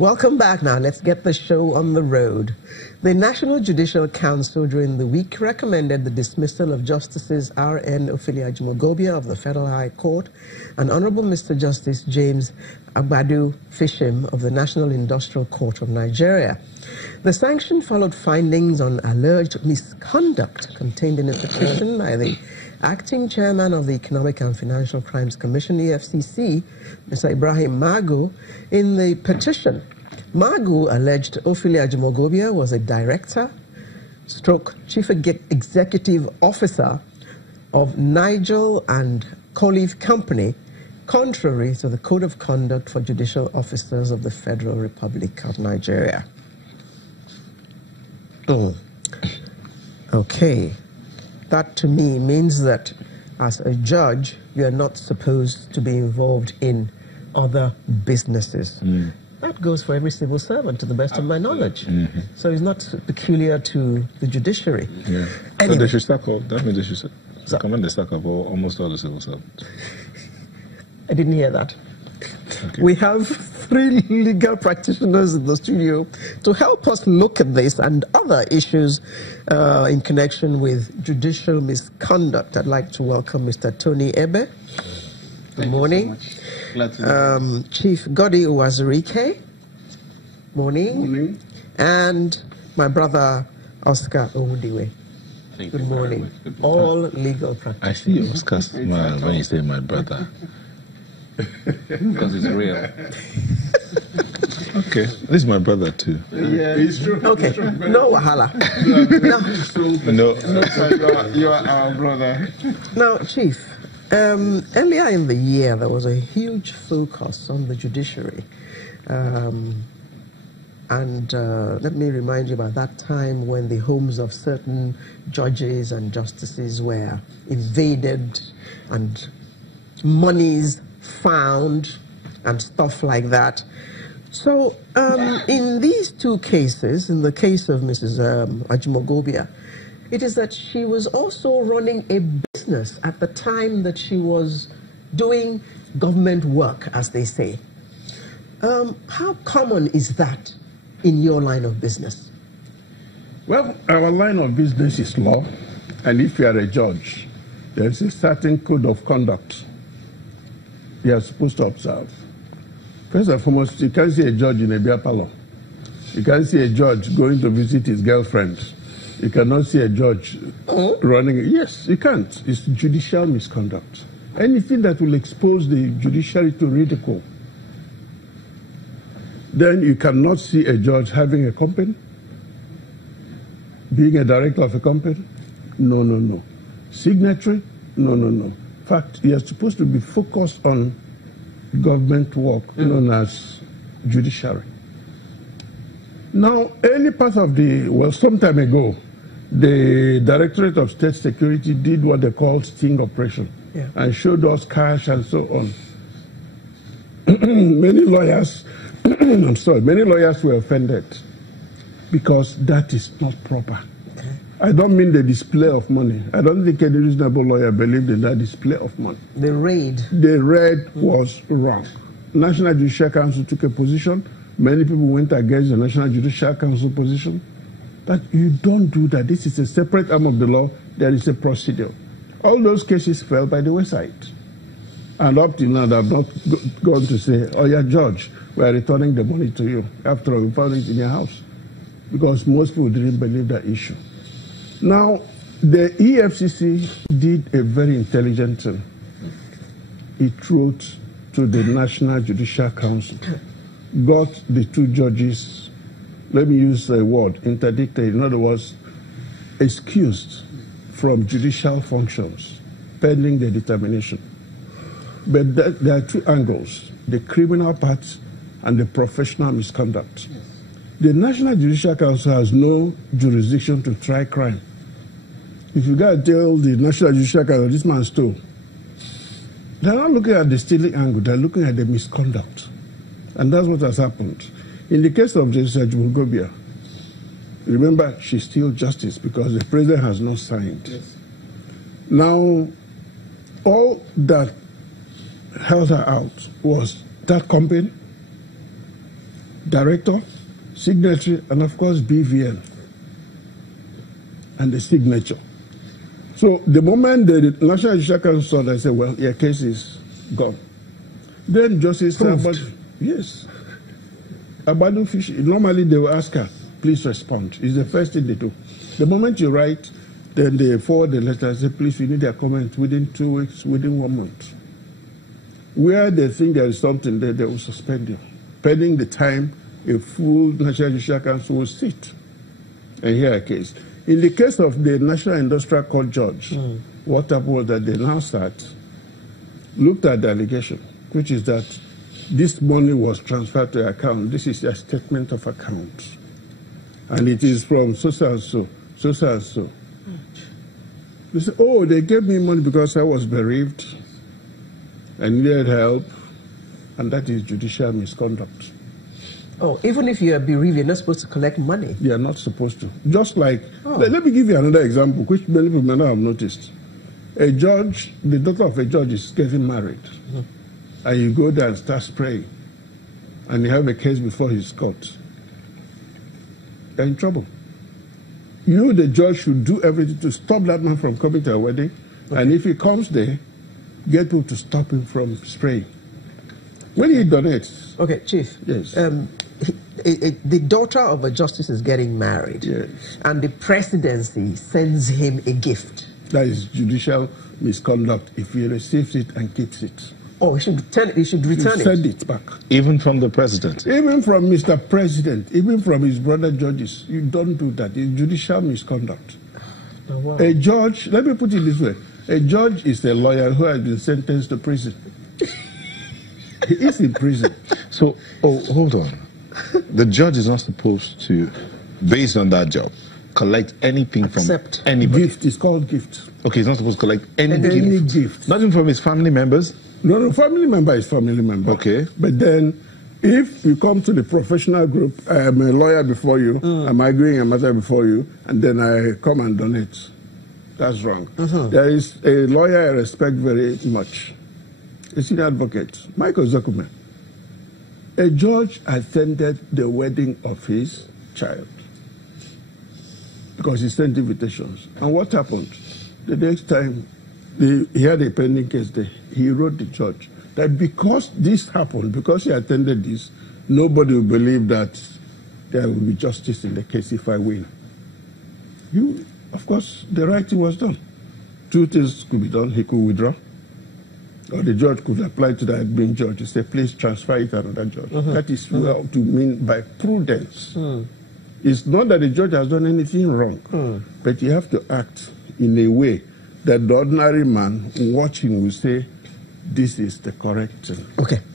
Welcome back now. Let's get the show on the road. The National Judicial Council during the week recommended the dismissal of Justices R.N. Ofili-Ajimogobia of the Federal High Court and Honorable Mr. Justice James Agbadu Fishim of the National Industrial Court of Nigeria. The sanction followed findings on alleged misconduct contained in a petition by the Acting Chairman of the Economic and Financial Crimes Commission, EFCC, Mr. Ibrahim Magu. In the petition, Magu alleged Ofili-Ajimogobia was a director, chief executive officer of Nigel and Collieve Company, contrary to the Code of Conduct for Judicial Officers of the Federal Republic of Nigeria. Okay. That to me means that as a judge, you are not supposed to be involved in other businesses. That goes for every civil servant, to the best of my knowledge. So it's not peculiar to the judiciary. Yeah. Anyway. So they should stack up. That means they should recommend the stack up almost all the civil servants. I didn't hear that. Okay. We have 3 legal practitioners in the studio to help us look at this and other issues in connection with judicial misconduct. I'd like to welcome Mr. Tony Ebe. Good morning. So glad to Chief Godi Uwazurike. Morning. Morning. And my brother Oscar Owudiwe. Good morning. All legal practitioners. I see Oscar smile when you say my brother. Because it's real. Okay, this is my brother too. Yeah, it's true. Okay, It's true. no wahala. No. You are our brother. Now, Chief, earlier in the year, there was a huge focus on the judiciary. Let me remind you about that time when the homes of certain judges and justices were invaded and monies found and stuff like that. So in these 2 cases, in the case of Mrs. Ajimogobia, it is that she was also running a business at the time that she was doing government work, as they say. How common is that in your line of business? Well, our line of business is law, and if you are a judge, there's a certain code of conduct you are supposed to observe. First and foremost, you can't see a judge in a beer parlor. You can't see a judge going to visit his girlfriend. You cannot see a judge running. Yes, you can't. It's judicial misconduct. Anything that will expose the judiciary to ridicule. Then you cannot see a judge having a company, being a director of a company. No, no, no. Signatory? No, no, no. In fact, you are supposed to be focused on government work known as judiciary. Now, early part of some time ago, the Directorate of State Security did what they called sting operation and showed us cash and so on. Many lawyers, many lawyers were offended because that is not proper. I don't mean the display of money. I don't think any reasonable lawyer believed in that display of money. The raid. The raid was wrong. National Judicial Council took a position. Many people went against the National Judicial Council position. But you don't do that. This is a separate arm of the law. There is a procedure. All those cases fell by the wayside. And up till now, they have not gone to say, oh, yeah, Judge, we are returning the money to you. After all, we found it in your house. Because most people didn't believe that issue. Now, the EFCC did a very intelligent thing. It wrote to the National Judicial Council, got the 2 judges, let me use the word, interdicted, in other words, excused from judicial functions pending the determination. But there are 2 angles, the criminal part and the professional misconduct. The National Judicial Council has no jurisdiction to try crime. If you got to tell the National Judicial Council, this man stole, they're not looking at the stealing angle, they're looking at the misconduct. And that's what has happened. In the case of Justice Ajimogobia, remember, she's still justice because the president has not signed. Yes. Now, all that held her out was that company, director, signatory, and of course BVN, and the signature. So the moment the National Judicial Council saw that, I said, well, your case is gone. Then Justice Abadu, yes, Abadu Fish, normally they will ask her, please respond. It's the first thing they do. The moment you write, then they forward the letter and say, please, we need a comment within 2 weeks, within 1 month. Where they think there is something there, they will suspend you, pending the time a full National Judicial Council will sit and hear a case. In the case of the National Industrial Court judge, what happened was that they now looked at the allegation, which is that this money was transferred to account. This is a statement of account. And it is from so and so, so and so. They say, oh, they gave me money because I was bereaved and needed help, and that is judicial misconduct. Oh, even if you are bereaved, you're not supposed to collect money. You are not supposed to. Just like, let me give you another example, which many people may not have noticed. A judge, the daughter of a judge is getting married, and you go there and start spraying, and you have a case before his court. You're in trouble. You, the judge, should do everything to stop that man from coming to a wedding, and if he comes there, get people to stop him from spraying. When he donates. Okay, Chief. Yes. The daughter of a justice is getting married. Yes. And the presidency sends him a gift. That is judicial misconduct if he receives it and keeps it. Oh, he should return it. Send it back. Even from the president? Even from Mr. President, even from his brother judges. You don't do that. It's judicial misconduct. Oh, wow. A judge, let me put it this way. A judge is a lawyer who has been sentenced to prison. He is in prison. So, hold on. The judge is not supposed to, based on that job, collect anything from anybody. Gift is called gift. Okay, he's not supposed to collect any gift. Not even from his family members? No, family member is family member. Okay. But then, if you come to the professional group, I am a lawyer before you, I'm arguing a matter before you, and then I come and donate. That's wrong. There is a lawyer I respect very much, a senior advocate, Michael Zuckerman. A judge attended the wedding of his child because he sent invitations. And what happened? The next time he had a pending case there, he wrote the judge that because this happened, because he attended this, nobody will believe that there will be justice in the case if I win. Of course, the right thing was done. 2 things could be done. He could withdraw, or the judge could apply to that being judge and say, please transfer it to another judge. That is what you mean by prudence. It's not that the judge has done anything wrong, but you have to act in a way that the ordinary man watching will say, this is the correct thing. Okay.